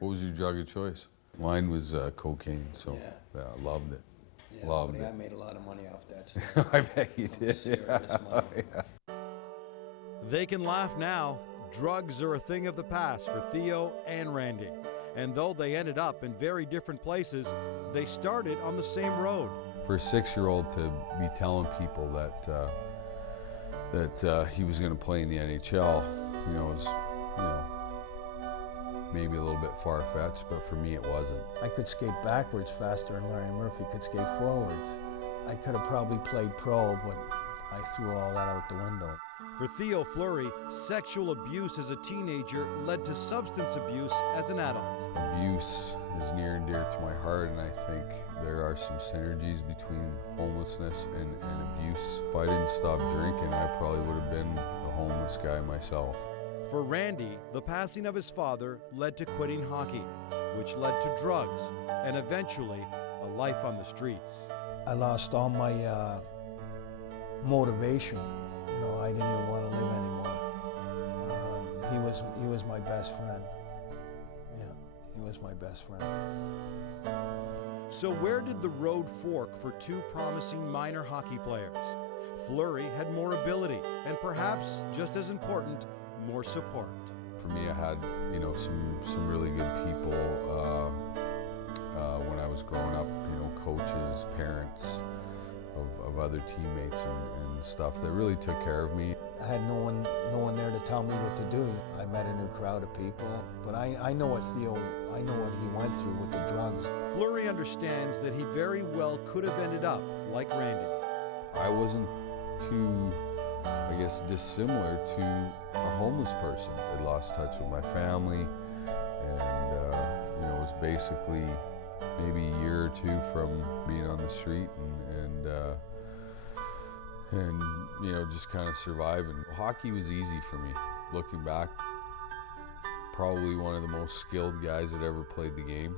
What was your drug of choice? Mine was cocaine, so yeah, I loved it. Yeah, loved buddy, it. I made a lot of money off that stuff. I bet you did. Serious money. They can laugh now. Drugs are a thing of the past for Theo and Randy. And though they ended up in very different places, they started on the same road. For a 6-year-old to be telling people that he was going to play in the NHL, was maybe a little bit far-fetched, but for me it wasn't. I could skate backwards faster than Larry Murphy could skate forwards. I could have probably played pro, but I threw all that out the window. For Theo Fleury, sexual abuse as a teenager led to substance abuse as an adult. Abuse is near and dear to my heart, and I think there are some synergies between homelessness and abuse. If I didn't stop drinking, I probably would have been a homeless guy myself. For Randy, the passing of his father led to quitting hockey, which led to drugs and eventually a life on the streets. I lost all my motivation. I didn't even want to live anymore. He was my best friend. Yeah, he was my best friend. So where did the road fork for two promising minor hockey players? Fleury had more ability and perhaps, just as important, more support. For me, I had, some really good people when I was growing up, coaches, parents of other teammates and stuff that really took care of me. I had no one there to tell me what to do. I met a new crowd of people, but I know what he went through with the drugs. Fleury understands that he very well could have ended up like Randy. I wasn't too, dissimilar to a homeless person. I lost touch with my family and, was basically maybe a year or two from being on the street and just kind of surviving. Hockey was easy for me. Looking back, probably one of the most skilled guys that ever played the game.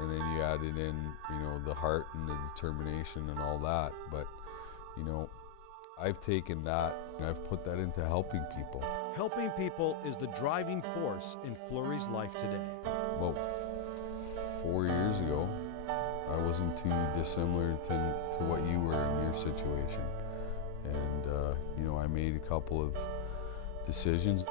And then you added in, the heart and the determination and all that. But, I've taken that and I've put that into helping people. Helping people is the driving force in Fleury's life today. About 4 years ago, I wasn't too dissimilar to what you were in your situation. And, I made a couple of decisions.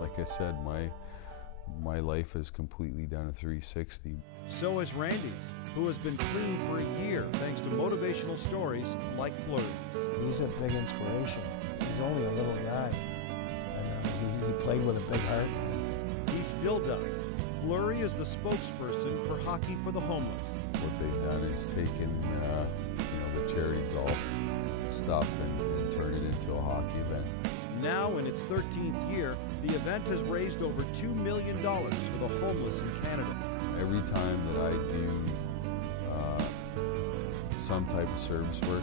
Like I said, my life has completely done a 360. So has Randy's, who has been clean for a year thanks to motivational stories like Fleury's. He's a big inspiration. He's only a little guy, and he played with a big heart. He still does. Fleury is the spokesperson for Hockey for the Homeless. What they've done is taken the charity golf stuff and turn it into a hockey event. Now in its 13th year, the event has raised over $2 million for the homeless in Canada. Every time that I do some type of service work,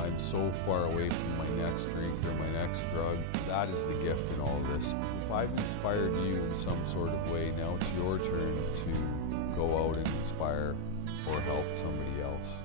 I'm so far away from my next drink or my next drug. That is the gift in all of this. If I've inspired you in some sort of way, now it's your turn to go out and inspire or help somebody else.